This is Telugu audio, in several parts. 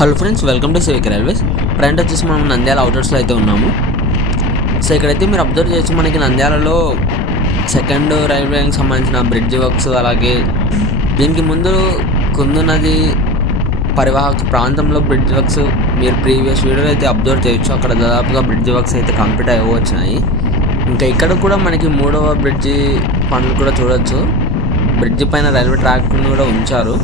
Hello friends welcome to civic railways friend వచ్చేసి మనం నంద్యాల అవుటర్స్లో అయితే ఉన్నాము. సో ఇక్కడైతే మీరు అబ్జర్వ్ చేయొచ్చు మనకి నంద్యాలలో సెకండ్ రైల్వేకి సంబంధించిన బ్రిడ్జ్ వర్క్స్ అలాగే దీనికి ముందు కుందు నది పరివాహక ప్రాంతంలో బ్రిడ్జ్ వర్క్స్ మీరు ప్రీవియస్ వీడియోలో అయితే అబ్జర్వ్ చేయొచ్చు. అక్కడ దాదాపుగా బ్రిడ్జ్ వర్క్స్ అయితే కంప్లీట్ అయ్యి వచ్చినాయి. ఇంకా ఇక్కడ కూడా మనకి మూడవ బ్రిడ్జి పనులు కూడా చూడొచ్చు. బ్రిడ్జ్ పైన రైల్వే ట్రాక్ను కూడా ఉంచారు.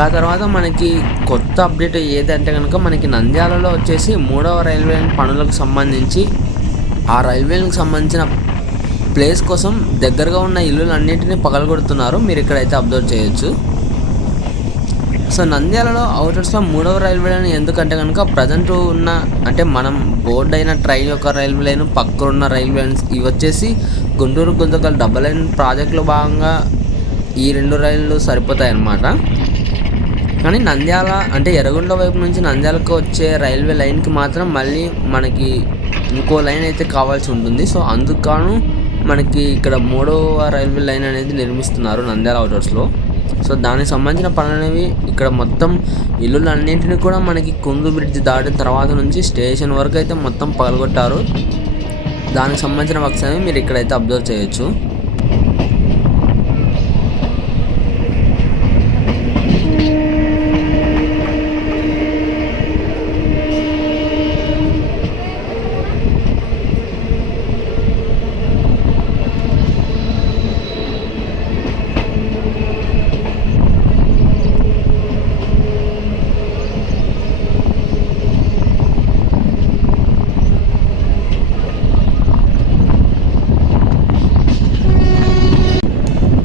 ఇంకా తర్వాత మనకి కొత్త అప్డేట్ ఏదంటే కనుక మనకి నంద్యాలలో వచ్చేసి మూడవ రైల్వే పనులకు సంబంధించి ఆ రైల్వేలకు సంబంధించిన ప్లేస్ కోసం దగ్గరగా ఉన్న ఇల్లులన్నింటినీ పగలగొడుతున్నారు. మీరు ఇక్కడైతే అబ్జర్వ్ చేయొచ్చు. సో నంద్యాలలో అవుటర్స్లో మూడవ రైల్వే లైన్ ఎందుకంటే కనుక ప్రజెంట్ ఉన్న అంటే మనం బోర్డు అయిన ట్రైన్ యొక్క రైల్వే లైన్ పక్కన ఉన్న రైల్వే లైన్స్ ఇవి వచ్చేసి గుంటూరు గుంతకల్ డబల్ లైన్ ప్రాజెక్టులో భాగంగా ఈ రెండు రైళ్ళు సరిపోతాయి అన్నమాట కానీ నంద్యాల అంటే ఎర్రగొండ వైపు నుంచి నంద్యాలకు వచ్చే రైల్వే లైన్కి మాత్రం మళ్ళీ మనకి ఇంకో లైన్ అయితే కావాల్సి ఉంటుంది. సో అందుకు మనకి ఇక్కడ మూడవ రైల్వే లైన్ అనేది నిర్మిస్తున్నారు నంద్యాల అవుటర్స్లో. సో దానికి సంబంధించిన పనులు అనేవి ఇక్కడ మొత్తం ఇల్లులన్నింటినీ కూడా మనకి కుందు బ్రిడ్జ్ దాటిన తర్వాత నుంచి స్టేషన్ వరకు అయితే మొత్తం పగలగొట్టారు. దానికి సంబంధించిన వర్క్స్ అనేవి మీరు ఇక్కడైతే అబ్జర్వ్ చేయొచ్చు.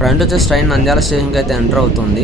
ఫ్రంట్ వచ్చేసి ట్రైన్ నంద్యాల స్టేషన్కి అయితే ఎంటర్ అవుతుంది.